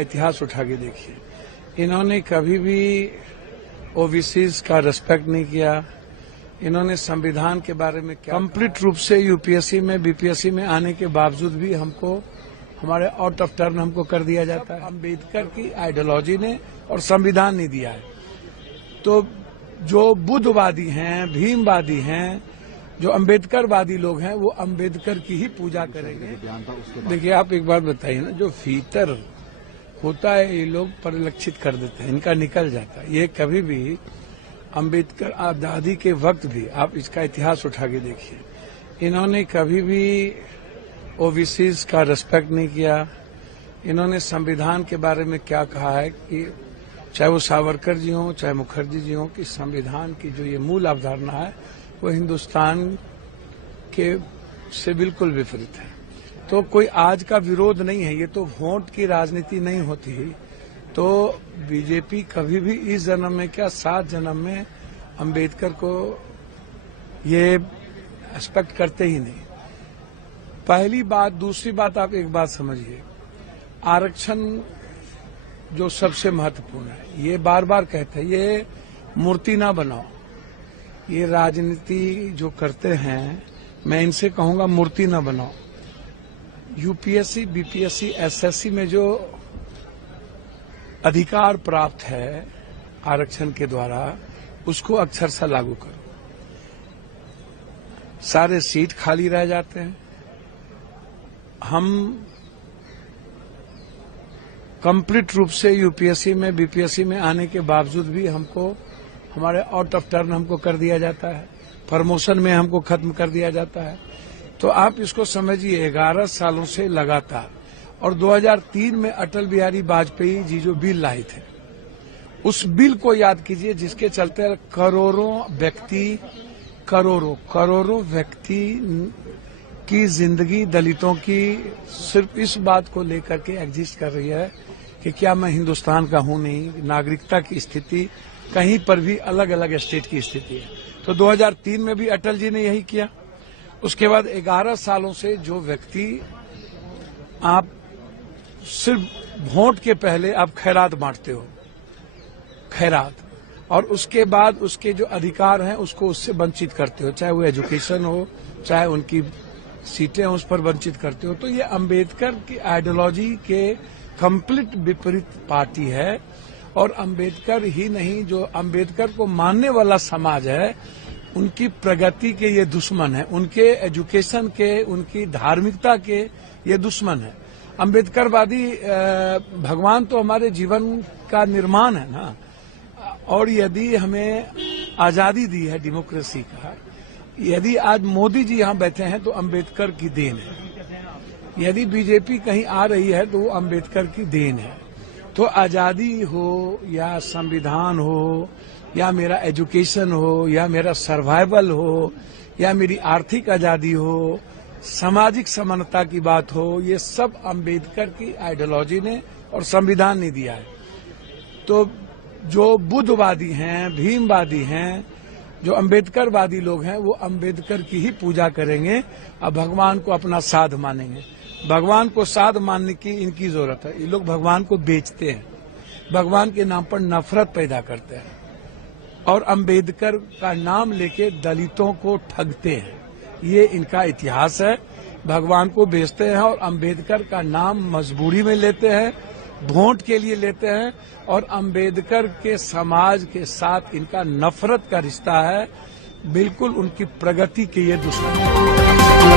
इतिहास उठा के देखिए, इन्होंने कभी भी ओबीसीज का रिस्पेक्ट नहीं किया। इन्होंने संविधान के बारे में क्या कंप्लीट रूप से यूपीएससी में बीपीएससी में आने के बावजूद भी हमको हमारे आउट ऑफ टर्न हमको कर दिया जाता है। अम्बेडकर की आइडियोलॉजी ने और संविधान नहीं दिया है। तो जो बुद्धवादी हैं, भीमवादी हैं, जो अम्बेडकरवादी लोग हैं, वो अम्बेडकर की ही पूजा करेंगे। देखिए, आप एक बात बताइए ना, जो भीतर होता है ये लोग परिलक्षित कर देते हैं, इनका निकल जाता है। ये कभी भी अम्बेडकर आजादी के वक्त भी, आप इसका इतिहास उठा के देखिए, इन्होंने कभी भी ओबीसीज का रिस्पेक्ट नहीं किया। इन्होंने संविधान के बारे में क्या कहा है कि चाहे वो सावरकर जी हों, चाहे मुखर्जी जी हों, कि संविधान की जो ये मूल अवधारणा है वो हिंदुस्तान के से बिल्कुल विपरीत है। तो कोई आज का विरोध नहीं है, ये तो वोट की राजनीति नहीं होती। तो बीजेपी कभी भी इस जन्म में क्या 7 जन्म में अम्बेडकर को ये रिस्पेक्ट करते ही नहीं। पहली बात। दूसरी बात, आप एक बात समझिए, आरक्षण जो सबसे महत्वपूर्ण है, ये बार बार कहते हैं, ये मूर्ति ना बनाओ। ये राजनीति जो करते हैं, मैं इनसे कहूंगा मूर्ति ना बनाओ। यूपीएससी, बीपीएससी, एसएससी में जो अधिकार प्राप्त है आरक्षण के द्वारा, उसको अक्षरशः लागू करो। सारे सीट खाली रह जाते हैं। हम कंप्लीट रूप से यूपीएससी में, बीपीएससी में आने के बावजूद भी हमको हमारे आउट ऑफ टर्न हमको कर दिया जाता है। प्रमोशन में हमको खत्म कर दिया जाता है। तो आप इसको समझिए, 11 सालों से लगातार। और 2003 में अटल बिहारी वाजपेयी जी जो बिल लाए थे, उस बिल को याद कीजिए, जिसके चलते करोड़ों व्यक्ति की जिंदगी, दलितों की, सिर्फ इस बात को लेकर के एग्जिस्ट कर रही है कि क्या मैं हिंदुस्तान का हूं नहीं। नागरिकता की स्थिति कहीं पर भी अलग अलग स्टेट की स्थिति है। तो 2003 में भी अटल जी ने यही किया। उसके बाद 11 सालों से जो व्यक्ति, आप सिर्फ वोट के पहले आप खैरात बांटते हो, खैरात, और उसके बाद उसके जो अधिकार हैं उसको उससे वंचित करते हो, चाहे वो एजुकेशन हो, चाहे उनकी सीटें, उस पर वंचित करते हो। तो ये अम्बेडकर की आइडियोलॉजी के कंप्लीट विपरीत पार्टी है। और अम्बेडकर ही नहीं, जो अम्बेडकर को मानने वाला समाज है, उनकी प्रगति के ये दुश्मन है, उनके एजुकेशन के, उनकी धार्मिकता के ये दुश्मन है। अम्बेडकरवादी भगवान तो हमारे जीवन का निर्माण है ना। और यदि हमें आजादी दी है डेमोक्रेसी का, यदि आज मोदी जी यहाँ बैठे हैं तो अम्बेडकर की देन है। यदि बीजेपी कहीं आ रही है तो वो अम्बेडकर की देन है। तो आजादी हो या संविधान हो या मेरा एजुकेशन हो या मेरा सर्वाइवल हो या मेरी आर्थिक आजादी हो, सामाजिक समानता की बात हो, ये सब अम्बेडकर की आइडियोलॉजी ने और संविधान ने दिया है। तो जो बुद्धवादी हैं, भीमवादी हैं, जो अम्बेडकरवादी लोग हैं, वो अम्बेडकर की ही पूजा करेंगे और भगवान को अपना साध मानेंगे। भगवान को साध मानने की इनकी जरूरत है। ये लोग भगवान को बेचते हैं, भगवान के नाम पर नफरत पैदा करते हैं और अम्बेडकर का नाम लेके दलितों को ठगते हैं। ये इनका इतिहास है। भगवान को बेचते हैं और अम्बेडकर का नाम मजबूरी में लेते हैं, वोट के लिए लेते हैं। और अम्बेडकर के समाज के साथ इनका नफरत का रिश्ता है। बिल्कुल उनकी प्रगति के ये दुश्मन है।